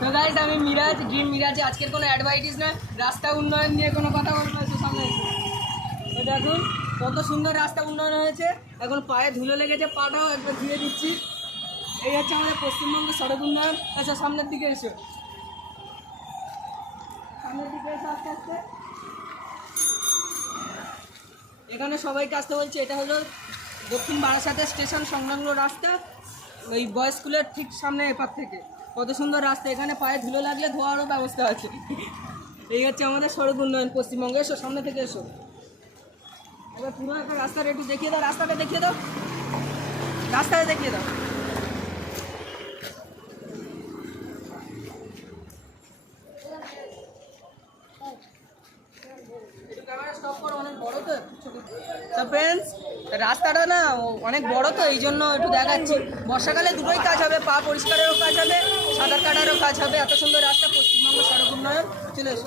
তো গাইস আমি মিরাজ ড্রিম মিরাজে আজকের কোনো অ্যাডভাইটিস না, রাস্তা উন্নয়ন নিয়ে কোনো কথা বলবো না। সামনে তো দেখুন কত সুন্দর রাস্তা উন্নয়ন হয়েছে। এখন পায়ে ধুলো লেগেছে, পাটাও একবার ধুয়ে দিচ্ছি। এই হচ্ছে আমাদের পশ্চিমবঙ্গের সড়ক উন্নয়ন। আচ্ছা সামনের দিকে এসো, সামনের দিকে এসে আস্তে আস্তে। এখানে সবাইকে আসতে বলছে। এটা হলো দক্ষিণ বারাসাতের স্টেশন সংলগ্ন রাস্তা, ওই বয়েজ স্কুলের ঠিক সামনে এপার থেকে। কত সুন্দর রাস্তা, এখানে পায়ে ধুলো লাগলে ধোয়ারও ব্যবস্থা আছে। এই হচ্ছে আমাদের সড়ক উন্নয়ন পশ্চিমবঙ্গে। এসো সামনে থেকে এসো, এবার পুরো একটা রাস্তাটা একটু দেখিয়ে দাও, রাস্তাটা দেখিয়ে দাও, রাস্তাটা দেখিয়ে দাও। রাস্তাটা না অনেক বড়, তো এই জন্য একটু দেখাচ্ছি। বর্ষাকালে দুটোই কাজ হবে, পা পরিষ্কারেরও কাজ হবে, সাঁতার কাটারও কাজ হবে। এত সুন্দর রাস্তা পশ্চিমবঙ্গ সড়ক উন্নয়ন। চলে এসো,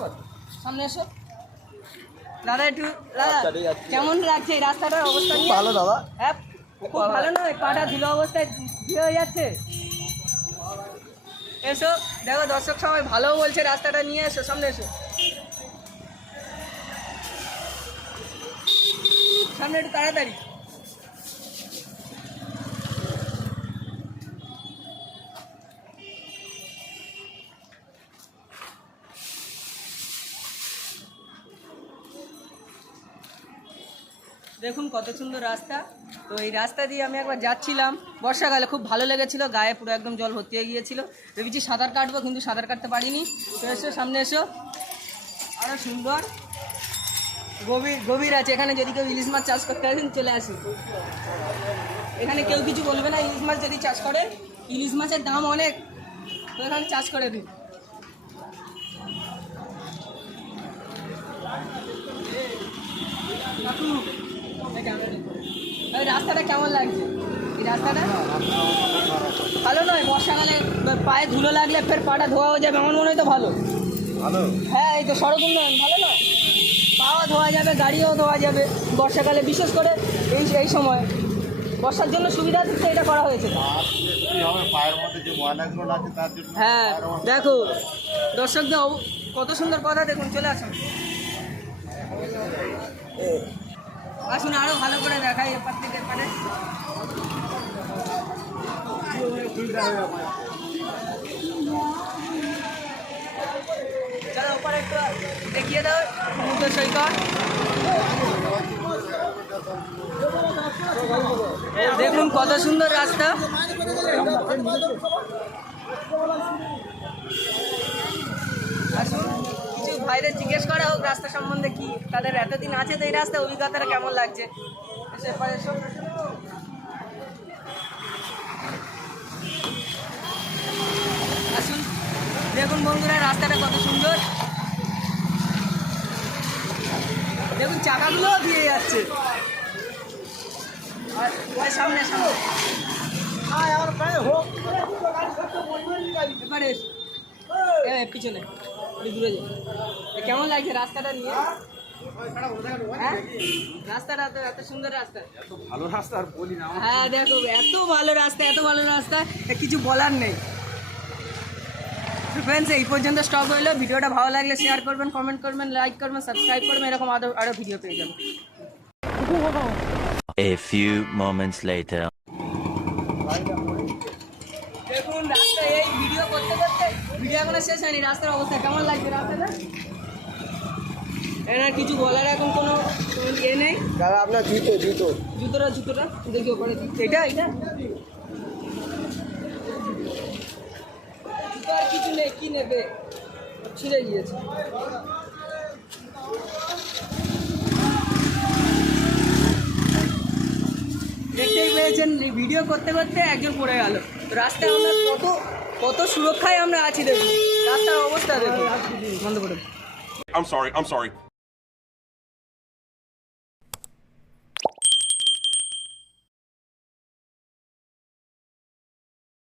সামনে এসো। দাদা একটু, দাদা কেমন লাগছে এই রাস্তাটার অবস্থা? ভালো দাদা। হ্যাঁ খুব ভালো নয়, পাটা ধুলো অবস্থায় ধুয়ে হয়ে যাচ্ছে। এসো দেখো, দর্শক সবাই ভালোও বলছে রাস্তাটা নিয়ে। এসো সামনে এসো, সামনে একটু তাড়াতাড়ি। দেখুন কত সুন্দর রাস্তা। তো এই রাস্তা দিয়ে আমি একবার যাচ্ছিলাম বর্ষাকালে, খুব ভালো লেগেছিল, গায়ে পুরো একদম জল ভর্তি হয়ে গিয়েছিল। ভেবেছি সাঁতার কাটবো, কিন্তু সাঁতার কাটতে পারিনি। তো এসো সামনে এসো, আরও সুন্দর গভীর আছে। এখানে যদি কেউ ইলিশ মাছ চাষ করতে আসেন চলে আসুন, এখানে কেউ কিছু বলবে না। ইলিশ মাছ যদি চাষ করেন, ইলিশ মাছের দাম অনেক, তো এখানে চাষ করে দিন। এই রাস্তাটা কেমন লাগছে? এই রাস্তাটা ভালো নয়, বর্ষাকালে পায়ে ধুলো লাগলে ফের পাটা ধোয়া হয়ে যাবে, আমার মনে হয় তো ভালো। হ্যাঁ এই তো সড়ক উন্নয়ন ভালো নয়, পাও ধোয়া যাবে, গাড়িও ধোয়া যাবে বর্ষাকালে, বিশেষ করে এই সময় বর্ষার জন্য সুবিধা দিতে এটা করা হয়েছে। হ্যাঁ দেখো দর্শকদের কত সুন্দর কথা, দেখুন চলে আসুন, আসুন আরো ভালো করে দেখাই এপার থেকে এপারে। চলো ওপারে একটু দেখিয়ে দাও সমুদ্র সৈকত। দেখুন কত সুন্দর রাস্তা। আসুন কিছু ভাইদের জিজ্ঞেস করা হোক রাস্তা সম্বন্ধে, কি তাদের এতদিন আছে তো এই রাস্তা, অভিজ্ঞতাটা কেমন লাগছে। আসুন দেখুন বন্ধুরা রাস্তাটা কত সুন্দর, দেখুন চাকাগুলোও দিয়ে যাচ্ছে। সামনে সামনে পিছনে দূরে যাই। কেমন লাগছে রাস্তাটা নিয়ে? হ্যাঁ রাস্তাটা তো এত সুন্দর রাস্তা, ভালো রাস্তা আর বলি না। হ্যাঁ দেখো এত ভালো রাস্তা, এত ভালো রাস্তা, কিছু বলার নেই। ফ্রেন্ডস এই পর্যন্ত স্টপ হইলো। ভিডিওটা ভালো লাগলে শেয়ার করবেন, কমেন্ট করবেন, লাইক করবেন, সাবস্ক্রাইব করবেন, এরকম আরো ভিডিও পেয়ে যাবেন। A few moments later. দেখুন রাস্তা, এই ভিডিও করতে করতে ভিডিও এখনো শেষ হয়নি। রাস্তার অবস্থা কেমন লাগছে রাস্তাটা? এনার কিছু বলার এখন কোনো ইয়ে নেই। দাদা আপনার জুতোটা দেখি ওপরে, এটা জুতো আর কিছু নেই, কি নেবে, ছিঁড়ে গিয়েছে। দেখতেই পেয়েছেন ভিডিও করতে করতে একজন পড়ে গেল। রাস্তায় আমরা কত সুরক্ষায় আমরা আছি, দেখুন রাস্তার অবস্থা দেখুন। বন্ধ করে I'm sorry.